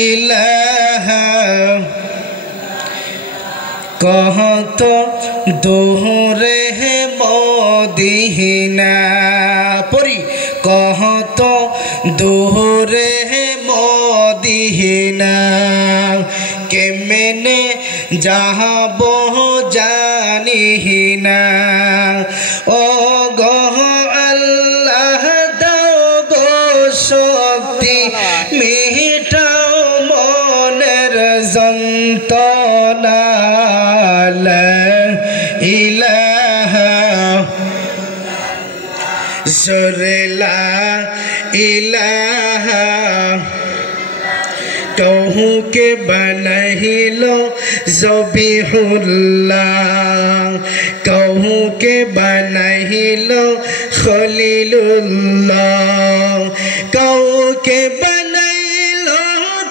ইলাহা কহত দোহরে মদিনা পরি কহত দোহরে মদিনা কেমনে যাহাব জানিনা ও গহ আল্লাহ দাও গো শক্তি মিটাও মনের যন্ত্রণা লা ইলাহা জোরে লা ইলাহা कहूँ के बनहिलो ज़बीहुल्लाह कहूँ के बनहिलो खलीलुल्लाह कहूँ के बनहिलो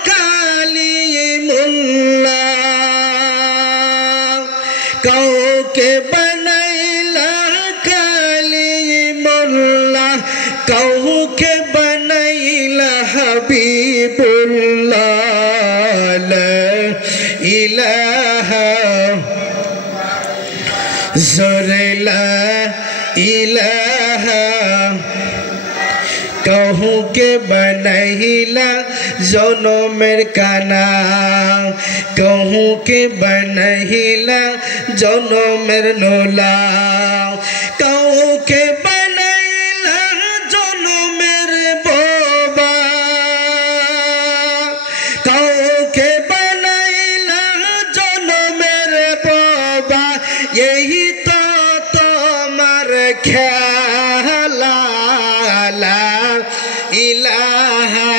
कालीमुल्लाह कहूँ के बनहिलो कालीमुल्लाह कहूँ के बनहिलो हबीबुल्लाह इलाहा ज़ोरे ला इलाहा कहूँ के बनहिला जनमेर काना कहूँ के बनहिला जनमेर नोला कहूँ के बनहिला जनमेर बोबा कहूँ के यही तो तुम्हार ख्याला ला इलाहा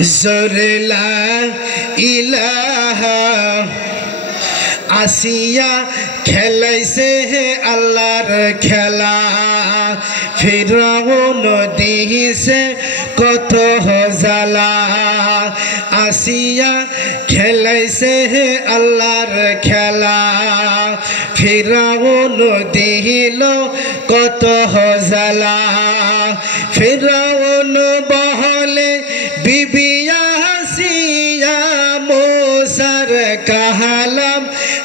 ज़ोरे ला इलाहा आसिया खेलैसे है अल्लाहर खेला फिरौन नदी से कत जाला आसिया खेलैसे है अल्लाहर खेला फिरौन दिल कत जाला फिरौन बहले बिबिया आसिया मूसार कहलाम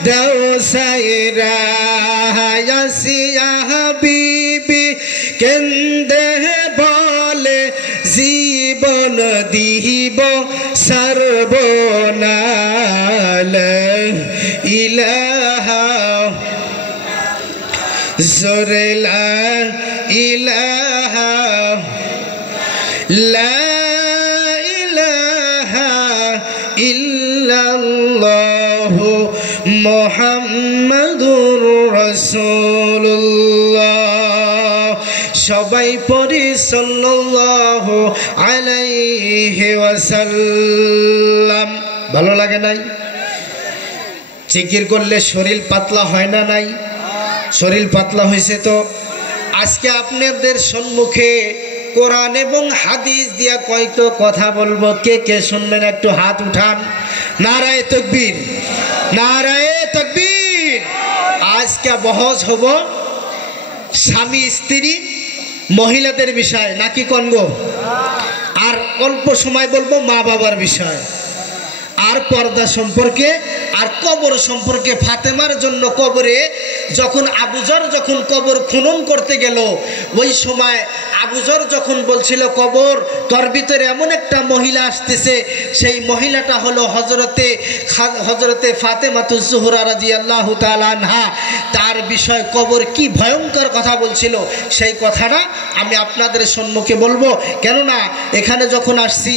दौ सायरा आसिया बीबी केंदे बोले जीवन दिब सर्वना ला इलाहा ज़ोरे ला इलाहा ला इलाहा इल्लल्लाहु मुहम्मदुर रासूलुल्लाह সবাই পড়ি সাল্লাল্লাহু আলাইহি ওয়াসাল্লাম। ভালো লাগে নাই? জিকির করলে শরীর পাতলা হয় না? নাই, শরীর পাতলা হয়েছে। তো আজকে আপনাদের সম্মুখে কোরআন এবং হাদিস দিয়া কয়েকটা কথা বলবো। কে কে শুনবেন একটু হাত উঠান। নারায়ে তাকবীর, নারায়ে তাকবীর। আজকে বহস হব স্বামী স্ত্রী মহিলাদের বিষয় নাকি কনগো, আর অল্প সময় বলবো মা বাবার বিষয়, আর পর্দা সম্পর্কে, আর কবর সম্পর্কে। ফাতেমার জন্য কবরে যখন আবুজর যখন কবর খনন করতে গেল, ওই সময় আবুজর যখন বলছিল কবর তোর ভিতরে এমন একটা মহিলা আসতেছে, সেই মহিলাটা হলো হজরতে ফাতেমাতুজ জোহরা রাদিয়াল্লাহু তাআলা আনহা। তার বিষয় কবর কি ভয়ঙ্কর কথা বলছিল, সেই কথাটা আমি আপনাদের সম্মুখে বলবো। কেননা এখানে যখন আসছি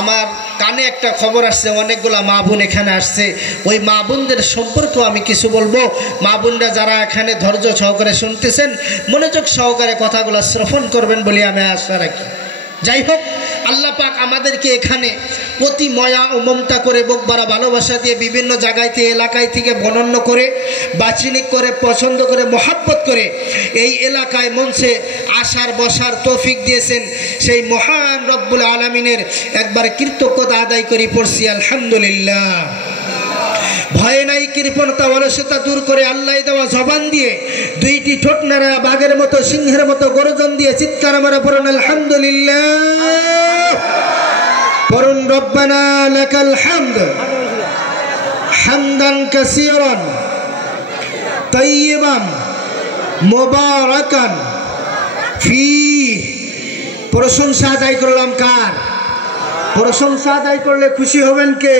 আমার কানে একটা খবর আসছে, অনেকগুলা মা বোন এখানে আসছে। ওই মা বোনদের সম্পর্কেও আমি কিছু বলবো। মা বোনরা যারা এখানে ধৈর্য সহকারে শুনতেছেন, মনোযোগ সহকারে কথাগুলো শ্রবণ করবেন বলে আমি আশা রাখি। যাই হোক, আল্লাহ পাক আমাদেরকে এখানে প্রতি ময়া ও মমতা করে বুকভরা ভালোবাসা দিয়ে বিভিন্ন জায়গায় থেকে এলাকায় থেকে বর্ণনা করে বাচিনিক করে পছন্দ করে মহাব্বত করে এই এলাকায় মঞ্চে আসার বসার তৌফিক দিয়েছেন। সেই মহান রব্বুল আলামিনের একবার কৃতজ্ঞতা আদায় করি পড়ছি আলহামদুলিল্লাহ। ভয় নাই, কৃপণতা অলসতা দূর করে আল্লাহ দেওয়া জবান দিয়ে দুইটি ঠোঁট নাড়া বাঘের মতো সিংহের মতো গর্জন দিয়ে চিৎকার মারা পড়েন আলহামদুলিল্লাহ। রব্বানা লাকাল হামদ হামদান কাসীরান তাইয়িবান মুবারাকান ফি। প্রশংসা আদায় করলাম কার? প্রশংসা আদায় করলে খুশি হবেন কে?